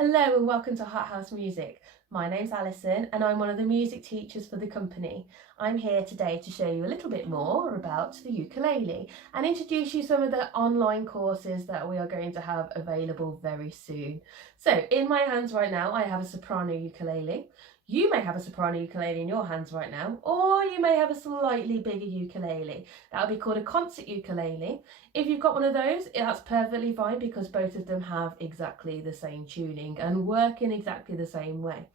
Hello and welcome to Hot House Music. My name's Alison and I'm one of the music teachers for the company. I'm here today to show you a little bit more about the ukulele and introduce you some of the online courses that we are going to have available very soon. So in my hands right now I have a soprano ukulele. You may have a soprano ukulele in your hands right now, or you may have a slightly bigger ukulele. That would be called a concert ukulele. If you've got one of those, that's perfectly fine because both of them have exactly the same tuning and work in exactly the same way.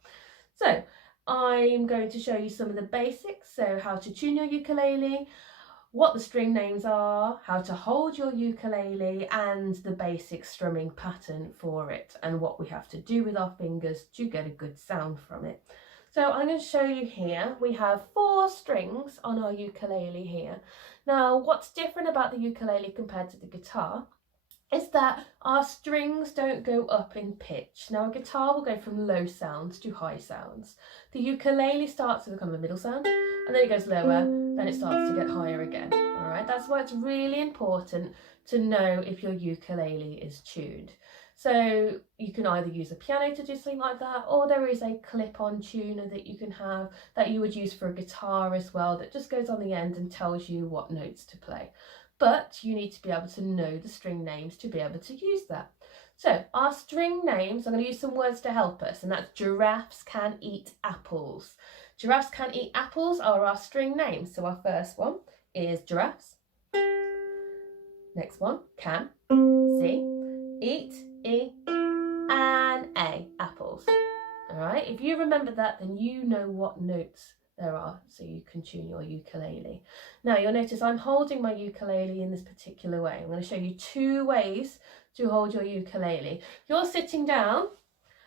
So I'm going to show you some of the basics, so how to tune your ukulele, what the string names are, how to hold your ukulele, and the basic strumming pattern for it, and what we have to do with our fingers to get a good sound from it. So I'm going to show you here, we have 4 strings on our ukulele here. Now what's different about the ukulele compared to the guitar is that our strings don't go up in pitch. Now a guitar will go from low sounds to high sounds. The ukulele starts with a kind of a middle sound and then it goes lower, then it starts to get higher again. All right, that's why it's really important to know if your ukulele is tuned. So you can either use a piano to do something like that, or there is a clip-on tuner that you can have that you would use for a guitar as well that just goes on the end and tells you what notes to play. But you need to be able to know the string names to be able to use that. So our string names, I'm going to use some words to help us, and that's giraffes can eat apples. Giraffes can eat apples are our string names. So our first one is giraffes. Next one, can, C, eat, E, and A, apples. All right, if you remember that, then you know what notes there are, so you can tune your ukulele. Now you'll notice I'm holding my ukulele in this particular way. I'm going to show you 2 ways to hold your ukulele. If you're sitting down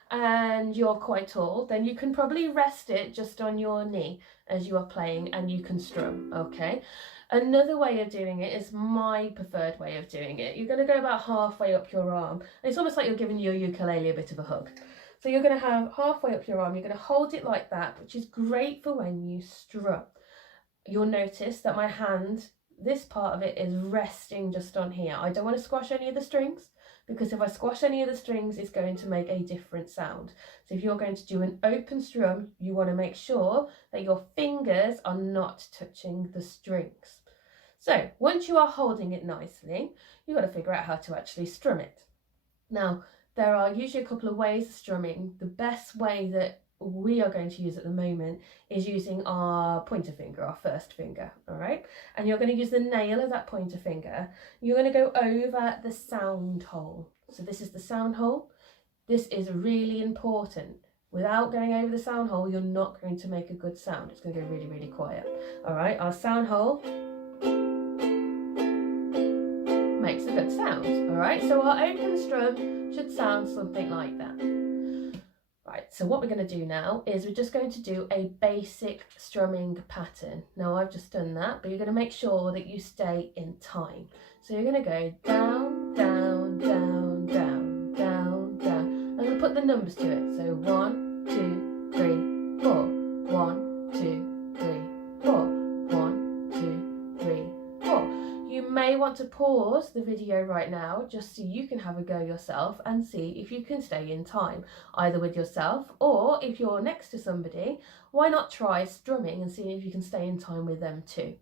and you're quite tall, then you can probably rest it just on your knee as you are playing and you can strum, okay? Another way of doing it is my preferred way of doing it. You're going to go about halfway up your arm. And it's almost like you're giving your ukulele a bit of a hug. So you're going to have halfway up your arm, you're going to hold it like that, which is great for when you strum. You'll notice that my hand, this part of it is resting just on here. I don't want to squash any of the strings, because if I squash any of the strings, it's going to make a different sound. So if you're going to do an open strum, you want to make sure that your fingers are not touching the strings. So once you are holding it nicely, you've got to figure out how to actually strum it. Now, there are usually a couple of ways of strumming. The best way that we are going to use at the moment is using our pointer finger, our first finger, all right? And you're going to use the nail of that pointer finger. You're going to go over the sound hole. So this is the sound hole. This is really important. Without going over the sound hole, you're not going to make a good sound. It's going to go really, really quiet. All right, our sound hole makes a good sound. All right, so our open strum should sound something like that. Right, so what we're going to do now is we're just going to do a basic strumming pattern. Now I've just done that, but you're going to make sure that you stay in time. So you're going to go down, down, down, down, down, down. I'm going to put the numbers to it. So 1, 2, 3, 4. 1, 2, 3, 4. 1, 2, 3, 4. You may want to pause the video right now just so you can have a go yourself and see if you can stay in time, either with yourself, or if you're next to somebody, why not try strumming and see if you can stay in time with them too.